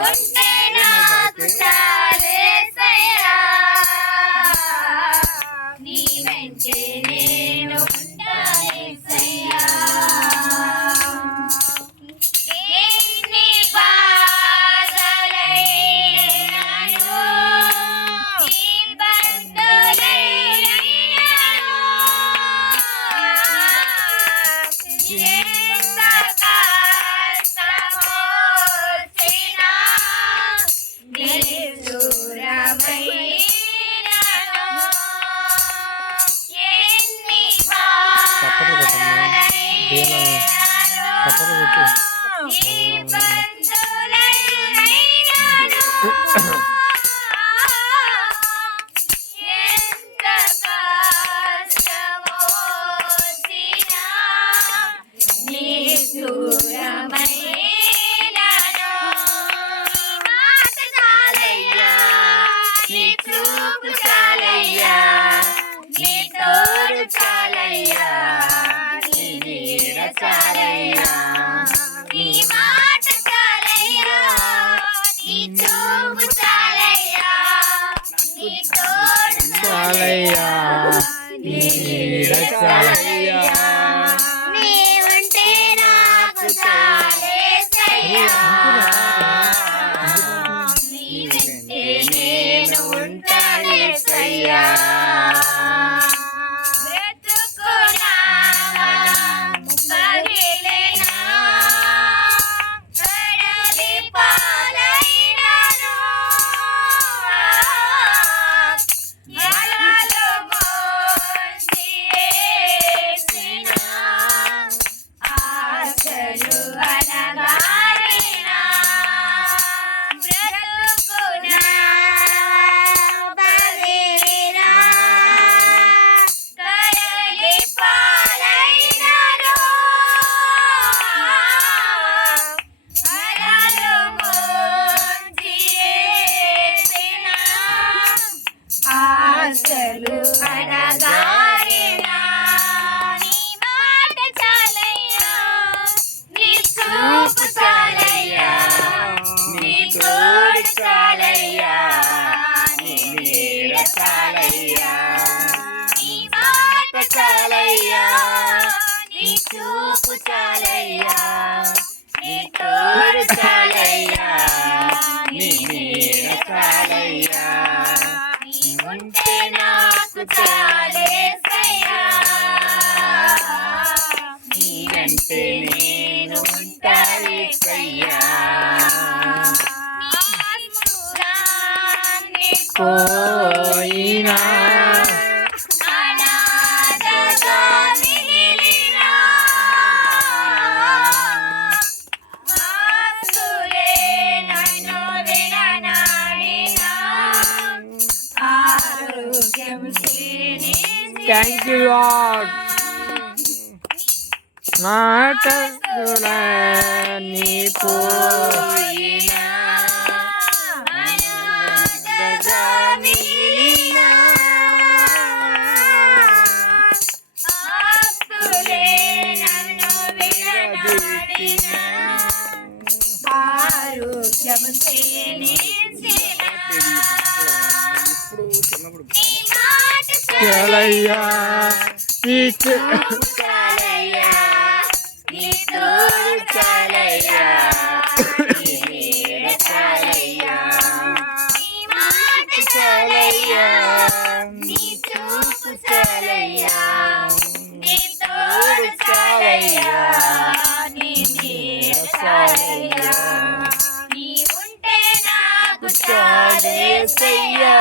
ఉంటే నాకు చాలేసయ్యా నీ వెంటే నేను ఉంటానేసయ్యా ఎన్ని బాధలైనాను ఇబ్బందులైనాను ఎంత కష్టమొచ్చినా నిష్ఠూరమైనాను ఎన్ని ఎంత కష్టమొచ్చినా నిష్ఠూరమైనాను మాట చాలయ్యా నీ చూపు చాలయ్యా నీ తోడు చాలయ్యా నీ నీడ చాలయ్యా నీ మాట చాలయ్యా నీ చూపు చాలయ్యా నీ తోడు చాలయ్యా నీ నీడ చాలయ్యా నీ ఉంటే నాకు చాలేసయ్యా నీ వెంటే నేను ఉంటానేసయ్యా బ్రతుకునా పగిలినా కడలి పాలైనాను అలలు మోసివేసినా ఆశలు అణగారినా బ్రతుకునా పగిలినా కడలి పాలైనాను అలలు మోసివేసినా ఆశలు అణగారినా నీ మాట చాలయ్యా నీ చూపు చాలయ్యా నీ తోడు చాలయ్యా నీ నీడ చాలయ్యా నీ మాట చాలయ్యా నీ చూపు చాలయ్యా నీ తోడు చాలయ్యా నీ నీడ చాలయ్యా నీ ఉంటే నాకు చాలేసయ్యా నీ వెంటే నేను ఉంటానేసయ్యా నీ పోయినా అనాథగా మిగిలినా ఆస్తులే నన్ను విడనాడినా ఆరోగ్యం క్షీణించినా థ్యాంక్ యూ లార్డ్ మాటలన్నీ పోయినా అనాథగా మిగిలినా ఆస్తులే నన్ను విడనాడినా ఆరోగ్యం క్షీణించినా నీ మాట చాలయ్యా నీ చాలయ్యా నీ తోడు చాలయ్యా నీ నీడ చాలయ్యా నీ మాట చాలయ్యా నీ చూపు చాలయ్యా నీ తోడు చాలయ్యా నీ నీడ చాలయ్యా నీ ఉంటే నాకు చాలేసయ్యా